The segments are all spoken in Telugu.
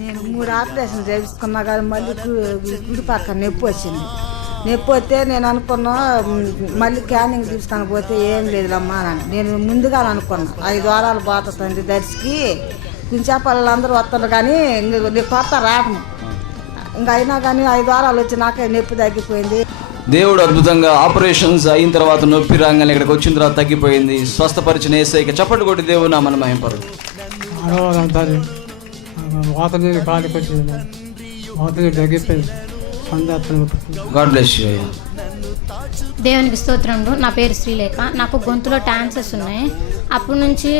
నేను 3 ఆపరేషన్లు చేయించుకున్నా కానీ మళ్ళీ గుడి పక్కన నొప్పి వచ్చింది. నొప్పి వస్తే నేను అనుకున్నా మళ్ళీ క్యానింగ్ తీసుకొని పోతే ఏం లేదులమ్మా అని నేను ముందుగా అనుకున్నా. 5 వారాలు పోతుంది దర్శికి కొంచెం వాళ్ళందరూ వస్తారు కానీ నీకు కొత్త రావడం ఇంకా అయినా కానీ 5 వారాలు వచ్చినాక నొప్పి తగ్గిపోయింది. దేవుడు అద్భుతంగా ఆపరేషన్స్ అయిన తర్వాత నొప్పి రాగానే ఇక్కడికి వచ్చిన తర్వాత తగ్గిపోయింది. స్వస్థపరిచిన యేసయ్యకి చప్పట్లు కొట్టి దేవుడు నామమున మహిమపడు. God bless you. దేవునికి స్తోత్రములు. నా పేరు శ్రీలేఖ. నాకు గొంతులో టాన్సెస్ ఉన్నాయి. అప్పటి నుంచి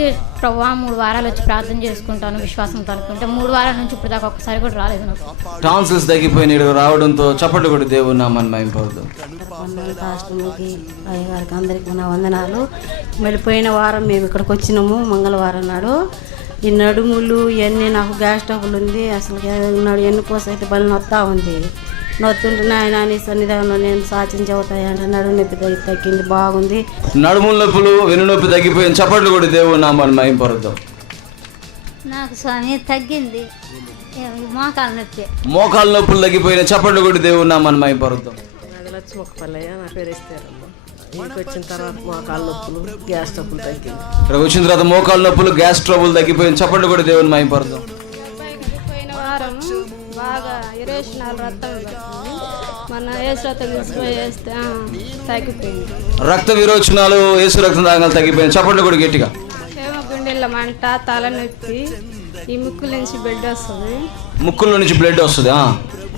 ప్రభువా 3 వారాలు వచ్చి ప్రార్థన చేసుకుంటాను విశ్వాసంతో అనుకుంటే 3 వారాల నుంచి ఇప్పుడు దాకా ఒక్కసారి కూడా రాలేదు నాకు. టాన్సిల్స్ తగ్గిపోయిన రావడంతో చప్పట్లు కొట్టి దేవుడు నామమున మహిమపడు. రాష్ట్రంకి అయ్యగారికి అందరికీ నా వందనాలు. వెళ్ళిపోయిన వారం మేము ఇక్కడికి వచ్చినాము మంగళవారం నాడు. ఈ నడుములు ఇవన్నీ నాకు గ్యాస్ ట్రబుల్ ఉంది. అసలు ఎన్నుకోసం అయితే బలి నొత్తా ఉంది. నొత్తుంటే నాయన నీ సన్నిధానంలో నేను సాధ్యం చెబుతాయి అంటే నడుము నొప్పి తగ్గింది, బాగుంది. నడుముల నొప్పులు వెన్ను నొప్పి తగ్గిపోయింది. చప్పట్లు కొట్టి దేవుడు నామమున మహిమపడుదాం. నాకు స్వామి తగ్గింది మోకాల నొప్పి. మోకాల నొప్పులు తగ్గిపోయిన చప్పట్లు కొట్టి దేవుడు నామమున మహిమపడుదాం. లక్ష్మక్కపల్లయ్య నా పేరు ఇస్తారమ్మ. ఇంటికి వచ్చిన తర్వాత మోకాల నొప్పులు గ్యాస్ ట్రబుల్ తగ్గింది. ఇక్కడ వచ్చిన తర్వాత మోకాల నొప్పులు గ్యాస్ ట్రబుల్ తగ్గిపోయిన చప్పట్లు కొట్టి దేవుని మహిమపడుదాం. వారం బాగా 24 రక్తం మన ఏసు రక్తం తీసుకుపోయి వేస్తే తగ్గిపోయింది. రక్త విరోచనాలు యేసు రక్తం తాగాలి తగ్గిపోయింది. చప్పట్లు కొట్టి గట్టిగా. ఏమో గుండెల్లో మంట, తలనొప్పి, ఈ ముక్కుల నుంచి బ్లడ్ వస్తుంది. ముక్కుల నుంచి బ్లడ్ వస్తుంది.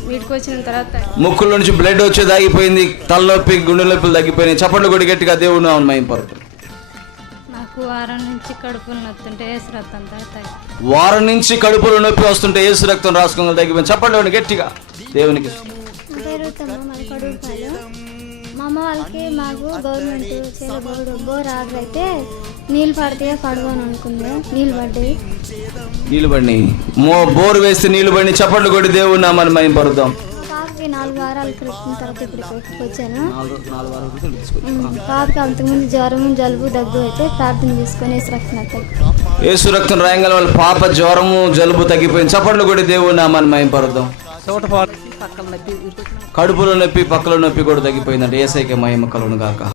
వీటికి వచ్చిన తర్వాత ముక్కుల నుంచి బ్లడ్ వచ్చి తగ్గిపోయింది. తలనొప్పి గుండె నొప్పులు తగ్గిపోయినాయి. చప్పట్లు కొట్టి గట్టిగా దేవుడు నామమున మహిమపడుదాం. నాకు వారం నుంచి కడుపులు నొత్తుంటే ఏసు రక్తం తాగుతాయి. వారం నుంచి కడుపులో నొప్పి వస్తుంటే యేసు రక్తం రాసుకోవాలి తగ్గిపోయింది. చప్పట్లు కొట్టి గట్టిగా దేవునికి. మా అమ్మ వాళ్ళకి మాకు గవర్నమెంట్ బోర్ ఆర్డర్ అయితే నీళ్ళు పడితే పడవని అనుకుంది. నీళ్ళు పడినాయి. బోర్ వేస్తే నీళ్ళు పడి చప్పట్లు కొట్టి దేవుడు నామమున మహిమపడుదాం. పాపకి 4 వారాల క్రితం తర్వాత ఇక్కడికి వచ్చాను. పాపకి అంతకుముందు జ్వరం, జలుబు, దగ్గు అయితే ప్రార్థన చేసుకొని యేసు రక్తం రాయంగా వాళ్ళ పాప జ్వరము జలుబు తగ్గిపోయింది. చప్పట్లు కొట్టి దేవుడు నామమున మహిమపడుదాం. కడుపులో నొప్పి పక్కల నొప్పి కూడా తగ్గిపోయిందంటే యేసయ్యకి మహిమ కలుగును గాక.